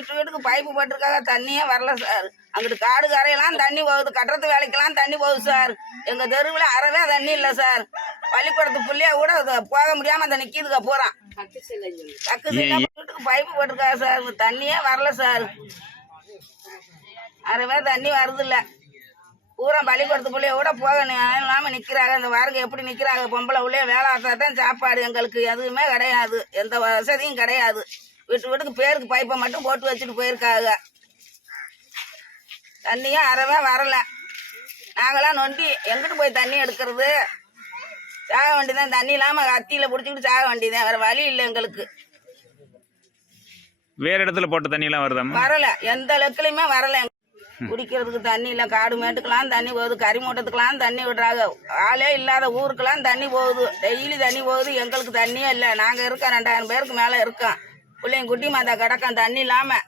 வீட்டு வீட்டுக்கு பைப்பு போட்டிருக்காங்க. தண்ணியே வரல சார். அங்கிட்டு காடு கரையெல்லாம் தண்ணி போகுது. கட்டுறது வேலைக்கெல்லாம் தண்ணி போகுது சார். எங்க தெருவில் அறவே தண்ணி இல்லை சார். பள்ளிக்கூடத்து புள்ளைய கூட போக முடியாம அந்த நிக்கிதுங்க பூரா. பக்கத்து வீட்டுக்கு பைப்பு போட்டிருக்காங்க சார். தண்ணியே வரல சார். அறவே தண்ணி வருது இல்ல பூரா பள்ளிக்கூடத்து பிள்ளைய கூட போக நி- இல்லாம நிக்கிறாங்க. இந்த வாருக்கு எப்படி நிக்கிறாங்க? பொம்பளை உள்ளே வேலை பார்த்தா தான் சாப்பாடு எங்களுக்கு எதுவுமே கிடையாது. எந்த வசதியும் கிடையாது. வீட்டு வீட்டுக்கு பேருக்கு பைப்பை மட்டும் போட்டு வச்சுட்டு போயிருக்காங்க தண்ணியும் அறவே வரல. நாங்களாம் நொண்டி எங்கிட்டு போய் தண்ணி எடுக்கிறது? சாக வேண்டியதான் தண்ணி இல்லாம அத்தியில பிடிச்சிக்கிட்டு சாக வேண்டியதான் வேற வழி இல்லை எங்களுக்கு. வேற இடத்துல போட்ட தண்ணி எல்லாம் வருதாம்மா? வரல. எந்த லெக்கிலையுமே வரல. குடிக்கிறதுக்கு தண்ணி இல்லை. காடு மேட்டுக்கெல்லாம் தண்ணி போகுது. கறி மூட்டத்துக்கெல்லாம் தண்ணி விடுறாங்க. ஆளே இல்லாத ஊருக்கெல்லாம் தண்ணி போகுது. டெய்லி தண்ணி போகுது. எங்களுக்கு தண்ணியே இல்லை. நாங்கள் இருக்கோம். ரெண்டாயிரம் பேருக்கு மேலே இருக்கோம். பிள்ளைங்க குட்டி மாதா கிடக்கும் தண்ணி இல்லாமல்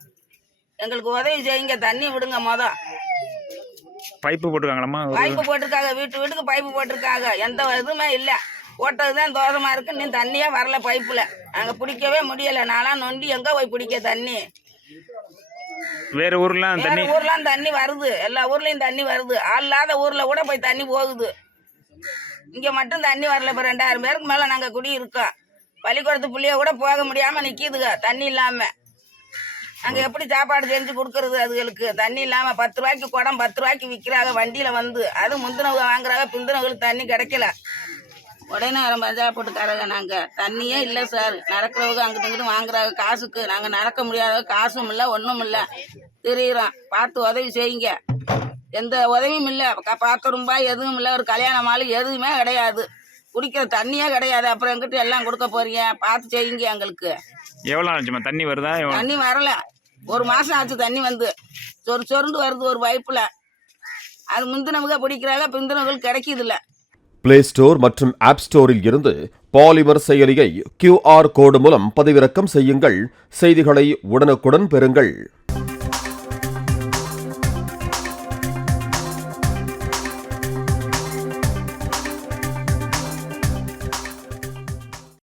எங்களுக்கு உதவி செய்யுங்க தண்ணி விடுங்க மொதல் பைப்பு போட்டுருக்காங்களாம்மா? ஒரு- பைப்பு போட்டிருக்காங்க வீட்டு வீட்டுக்கு பைப்பு போட்டிருக்காங்க. எந்த இதுவுமே இல்லை. போட்டது தான் தோசமா இருக்கு இன்னும் தண்ணியே வரல பைப்பில். நாங்கள் பிடிக்கவே முடியலை. நான்லாம் நொண்டி எங்கே போய் பிடிக்க தண்ணி? வேற ஊர்லாம் தண்ணி ஊர்லாம் தண்ணி வருது. எல்லா ஊர்லயும் தண்ணி வருது. ஆள் இல்லாத ஊர்ல கூட போய் தண்ணி போகுது. இங்க மட்டும் தண்ணி வரல. இப்ப ரெண்டாயிரம் பேருக்கு மேல நாங்க குடி இருக்கோம் பள்ளிக்கூடத்து பிள்ளைய கூட போக முடியாம நிக்கிதுங்க தண்ணி இல்லாம. நாங்க எப்படி சாப்பாடு செஞ்சு கொடுக்கறது அதுகளுக்கு? தண்ணி இல்லாம பத்து ரூபாய்க்கு குடம் பத்து ரூபாய்க்கு விக்கிறாங்க வண்டியில வந்து. அது முந்தினவங்க வாங்குறாங்க பிந்தினவங்களுக்கு தண்ணி கிடைக்கல. உடனே பஞ்சாயத்துக்காரங்க நாங்க. தண்ணியே இல்லை சார். நடக்கிறவங்க அங்கிட்டு இங்கிட்டு வாங்குறாங்க காசுக்கு. நாங்க நடக்க முடியாத காசும் இல்லை ஒன்றும் இல்லை. தெரியுறோம். பார்த்து உதவி செய்யுங்க. எந்த உதவியும் இல்லை. பத்து எதுவும் இல்லை. ஒரு கல்யாணம் ஆளு எதுவுமே கிடையாது. குடிக்கிற தண்ணியே கிடையாது. அப்புறம் எங்கிட்ட எல்லாம் கொடுக்க போறீங்க? பார்த்து செய்யுங்க எங்களுக்கு. எவ்வளோ ஆச்சுமா தண்ணி வருதா? தண்ணி வரல. ஒரு மாசம் ஆச்சு தண்ணி வந்து. சொரு சொருந்து வருது ஒரு பைப்புல. அது முந்தினவங்க பிடிக்கிறாங்க பிந்தினவங்களுக்கு கிடைக்குது இல்லை பிளே ஸ்டோர் மற்றும் ஆப் ஸ்டோரில் இருந்து பாலிமர் செயலியை கியூஆர் கோடு மூலம் பதிவிறக்கம் செய்யுங்கள். செய்திகளை உடனுக்குடன் பெறுங்கள்.